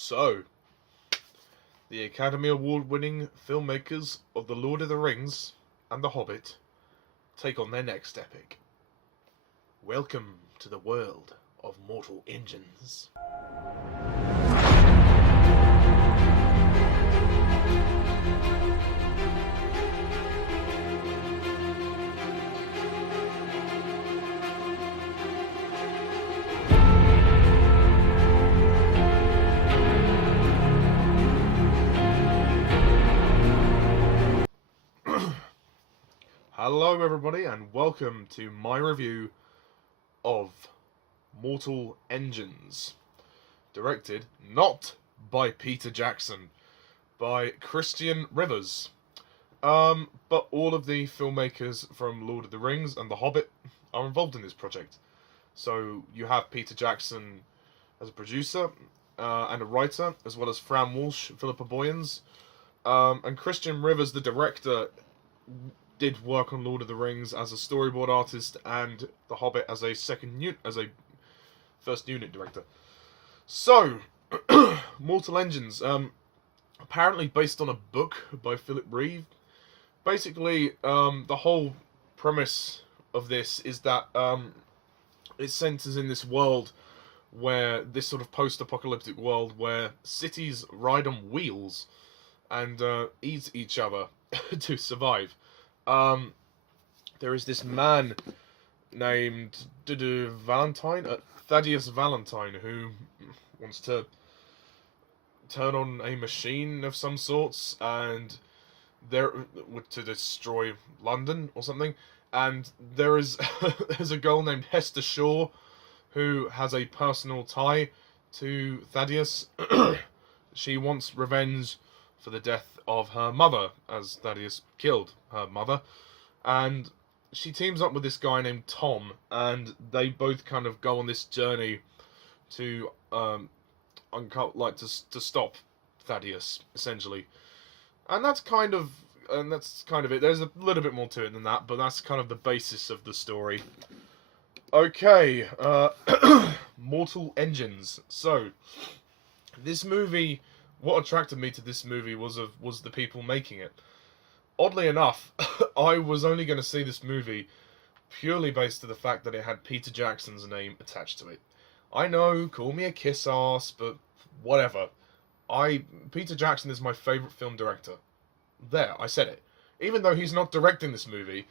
So, the Academy Award-winning filmmakers of The Lord of the Rings and The Hobbit take on their next epic. Welcome to the world of mortal engines. Hello everybody and welcome to my review of Mortal Engines, directed not by Peter Jackson, by Christian Rivers, but all of the filmmakers from Lord of the Rings and The Hobbit are involved in this project. So you have Peter Jackson as a producer and a writer, as well as Fran Walsh, Philip Boyens, and Christian Rivers, the director, did work on Lord of the Rings as a storyboard artist and The Hobbit as a first unit director. So, Mortal Engines, apparently based on a book by Philip Reeve. Basically, the whole premise of this is that it centers in this world where this sort of post-apocalyptic world where cities ride on wheels and eat each other to survive. There is this man named Thaddeus Valentine, who wants to turn on a machine of some sorts and to destroy London or something. And there is there's a girl named Hester Shaw who has a personal tie to Thaddeus. She wants revenge for the death of her mother, as Thaddeus killed her mother, and she teams up with this guy named Tom, and they both kind of go on this journey to to stop Thaddeus, essentially. And that's kind of it. There's a little bit more to it than that, but that's kind of the basis of the story. Okay, Mortal Engines. So, this movie, what attracted me to this movie was the people making it. Oddly enough, I was only going to see this movie purely based on the fact that it had Peter Jackson's name attached to it. I know, call me a kiss ass, but whatever. Peter Jackson is my favourite film director. There, I said it. Even though he's not directing this movie,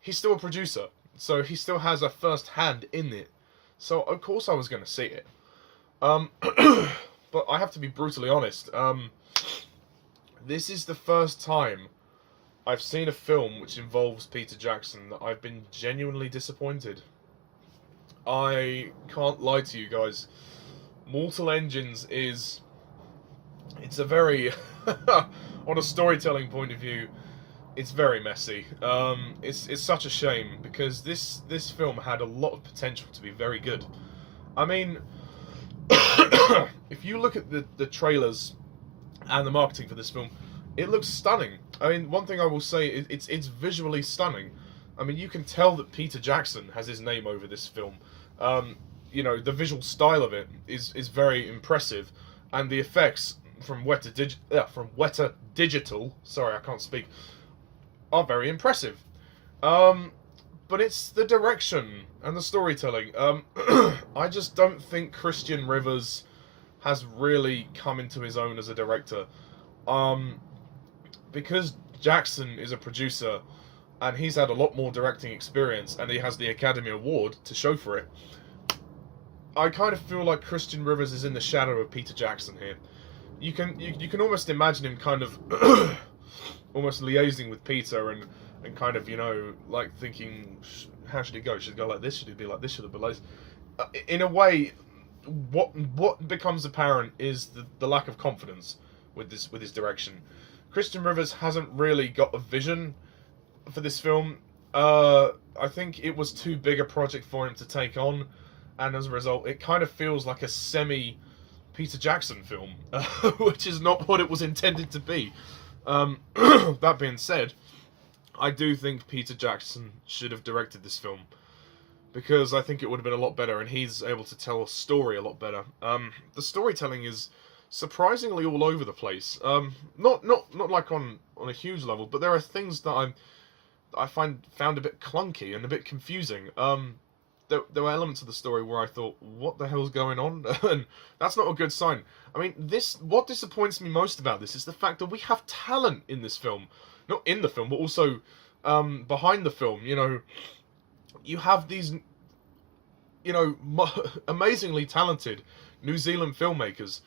he's still a producer, so he still has a first hand in it. So of course I was going to see it. But I have to be brutally honest. This is the first time I've seen a film which involves Peter Jackson that I've been genuinely disappointed. I can't lie to you guys. Mortal Engines it's a very, on a storytelling point of view, it's very messy. It's such a shame because this film had a lot of potential to be very good. I mean, if you look at the trailers and the marketing for this film, it looks stunning. I mean, one thing I will say, it's visually stunning. I mean, you can tell that Peter Jackson has his name over this film. You know, the visual style of it is very impressive, and the effects from Weta Digital, sorry, I can't speak, are very impressive. But it's the direction and the storytelling. I just don't think Christian Rivers has really come into his own as a director. Because Jackson is a producer, and he's had a lot more directing experience, and he has the Academy Award to show for it, I kind of feel like Christian Rivers is in the shadow of Peter Jackson here. You can almost imagine him kind of almost liaising with Peter and kind of, you know, like thinking, how should it go? Should it go like this? Should it be like this? Should it be like this? In a way, what becomes apparent is the lack of confidence with his direction. Christian Rivers hasn't really got a vision for this film. I think it was too big a project for him to take on, and as a result, it kind of feels like a semi Peter Jackson film, which is not what it was intended to be. That being said, I do think Peter Jackson should have directed this film, because I think it would have been a lot better, and he's able to tell a story a lot better. The storytelling is surprisingly all over the place. Not like on a huge level, but there are things that I found a bit clunky and a bit confusing. There were elements of the story where I thought, what the hell's going on? And that's not a good sign. I mean, what disappoints me most about this is the fact that we have talent in this film. Not in the film, but also behind the film. You know, you have these, you know, amazingly talented New Zealand filmmakers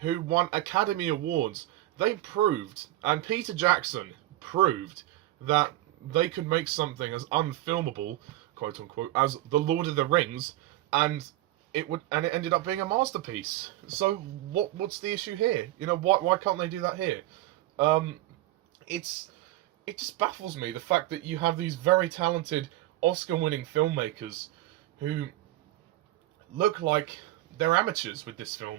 who won Academy Awards. They proved, and Peter Jackson proved, that they could make something as unfilmable, quote unquote, as The Lord of the Rings, and it ended up being a masterpiece. So what's the issue here? You know, why can't they do that here? It just baffles me, the fact that you have these very talented Oscar-winning filmmakers who look like they're amateurs with this film.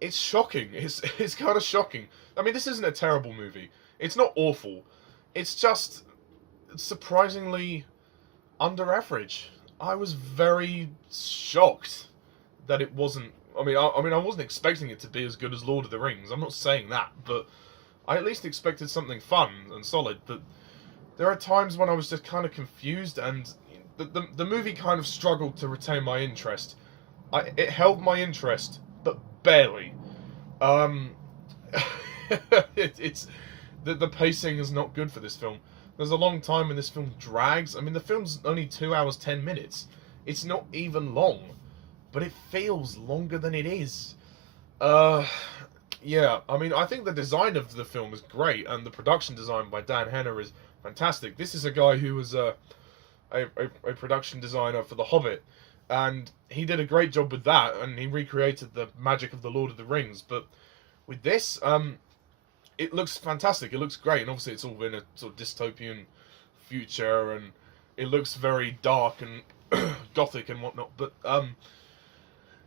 It's shocking. It's kind of shocking. I mean, this isn't a terrible movie. It's not awful. It's just surprisingly under average. I was very shocked that it wasn't. I mean, I wasn't expecting it to be as good as Lord of the Rings. I'm not saying that, but I at least expected something fun and solid. But there are times when I was just kind of confused, and the movie kind of struggled to retain my interest. It held my interest, but barely. It's the pacing is not good for this film. There's a long time when this film drags. I mean, the film's only 2 hours 10 minutes. It's not even long, but it feels longer than it is. Yeah. I mean, I think the design of the film is great, and the production design by Dan Henner is fantastic. This is a guy who was a production designer for The Hobbit, and he did a great job with that, and he recreated the magic of the Lord of the Rings. But with this, it looks fantastic. It looks great, and obviously it's all in a sort of dystopian future, and it looks very dark and gothic and whatnot. But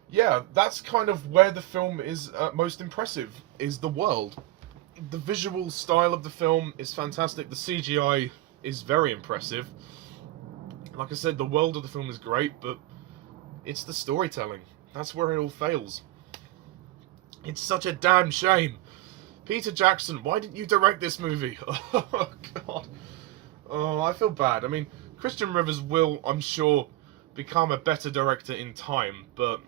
yeah, that's kind of where the film is most impressive, is the world. The visual style of the film is fantastic. The CGI is very impressive. Like I said, the world of the film is great, but it's the storytelling. That's where it all fails. It's such a damn shame. Peter Jackson, why didn't you direct this movie? Oh, God. Oh, I feel bad. I mean, Christian Rivers will, I'm sure, become a better director in time, but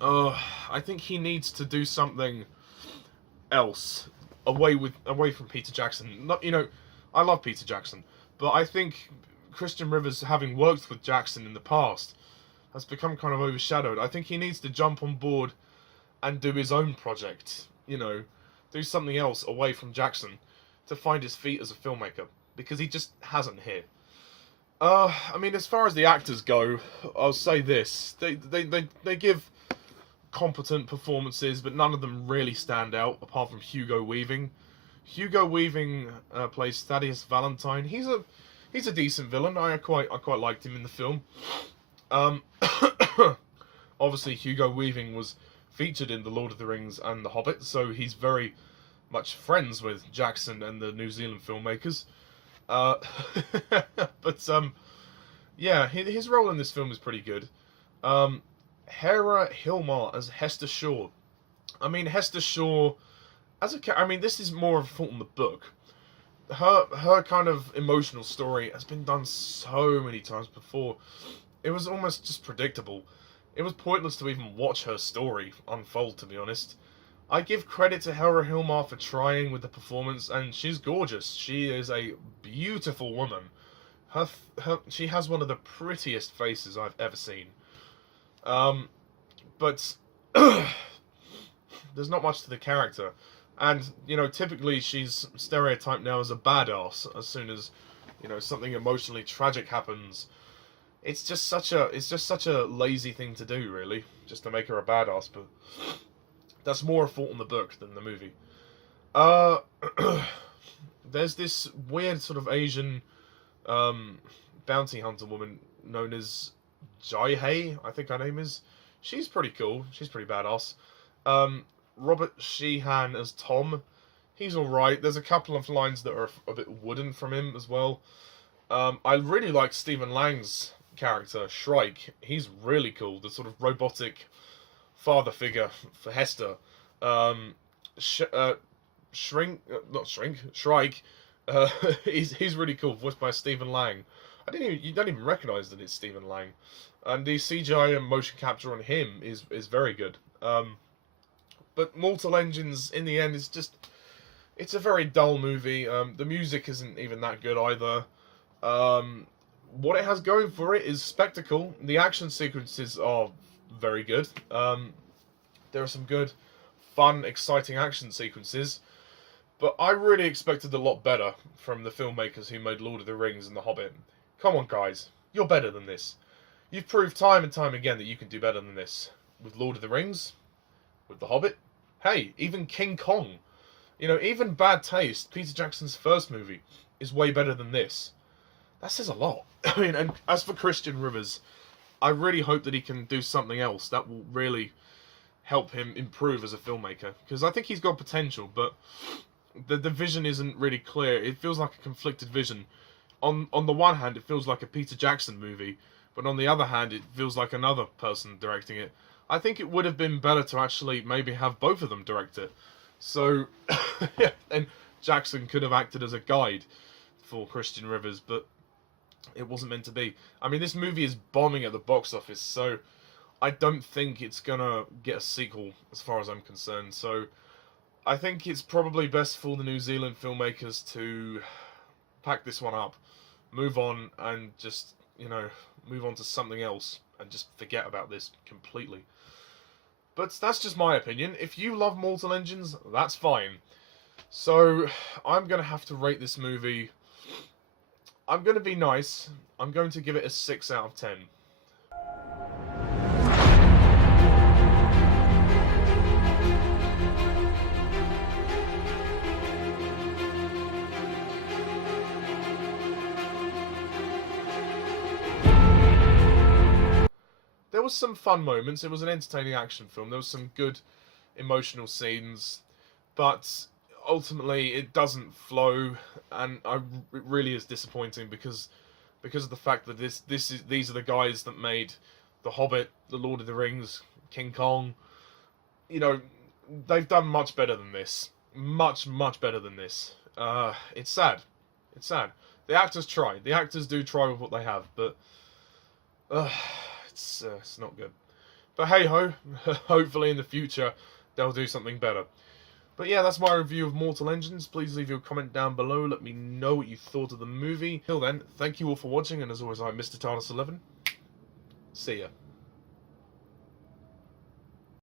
I think he needs to do something else away from Peter Jackson. Not, you know, I love Peter Jackson, but I think Christian Rivers, having worked with Jackson in the past, has become kind of overshadowed. I think he needs to jump on board and do his own project, you know, do something else away from Jackson to find his feet as a filmmaker, because he just hasn't here. I mean, as far as the actors go, I'll say this. They give competent performances, but none of them really stand out, apart from Hugo Weaving. Hugo Weaving plays Thaddeus Valentine. He's a decent villain. I quite liked him in the film. Obviously, Hugo Weaving was featured in The Lord of the Rings and The Hobbit, so he's very much friends with Jackson and the New Zealand filmmakers. But yeah, his role in this film is pretty good. Hera Hilmar as Hester Shaw. I mean, Hester Shaw I mean, this is more of a fault in the book. Her kind of emotional story has been done so many times before. It was almost just predictable. It was pointless to even watch her story unfold, to be honest. I give credit to Hera Hilmar for trying with the performance, and she's gorgeous. She is a beautiful woman. She has one of the prettiest faces I've ever seen. But there's not much to the character. And, you know, typically she's stereotyped now as a badass as soon as, you know, something emotionally tragic happens. It's just such a lazy thing to do, really, just to make her a badass, but that's more a fault in the book than the movie. There's this weird sort of Asian bounty hunter woman known as Jihae, I think her name is. She's pretty cool. She's pretty badass. Robert Sheehan as Tom. He's alright. There's a couple of lines that are a bit wooden from him as well. I really like Stephen Lang's character, Shrike. He's really cool. The sort of robotic father figure for Hester. Shrike. He's really cool, voiced by Stephen Lang. You don't even recognise that it's Stephen Lang, and the CGI and motion capture on him is very good. But Mortal Engines, in the end, is just, it's a very dull movie. The music isn't even that good either. What it has going for it is spectacle. The action sequences are very good. There are some good, fun, exciting action sequences. But I really expected a lot better from the filmmakers who made Lord of the Rings and The Hobbit. Come on, guys. You're better than this. You've proved time and time again that you can do better than this. With Lord of the Rings, with The Hobbit, hey, even King Kong. You know, even Bad Taste, Peter Jackson's first movie, is way better than this. That says a lot. I mean, and as for Christian Rivers, I really hope that he can do something else that will really help him improve as a filmmaker. Because I think he's got potential, but the vision isn't really clear. It feels like a conflicted vision. On the one hand, it feels like a Peter Jackson movie, but on the other hand, it feels like another person directing it. I think it would have been better to actually maybe have both of them direct it. So, yeah, and Jackson could have acted as a guide for Christian Rivers, but it wasn't meant to be. I mean, this movie is bombing at the box office, so I don't think it's gonna get a sequel, as far as I'm concerned. So, I think it's probably best for the New Zealand filmmakers to pack this one up, move on, and just, you know, move on to something else, and just forget about this completely. But that's just my opinion. If you love Mortal Engines, that's fine. So, I'm going to have to rate this movie. I'm going to be nice. I'm going to give it a 6 out of 10. There was some fun moments. It was an entertaining action film. There was some good emotional scenes, but ultimately it doesn't flow, and it really is disappointing because of the fact that these are the guys that made The Hobbit, The Lord of the Rings, King Kong. You know, they've done much better than this. Much better than this. It's sad. It's sad. The actors try. The actors do try with what they have, but it's not good. But hey ho, hopefully in the future they'll do something better. But yeah, that's my review of Mortal Engines. Please leave your comment down below. Let me know what you thought of the movie. Till then, thank you all for watching, and as always, I'm Mr. TARDIS11. See ya.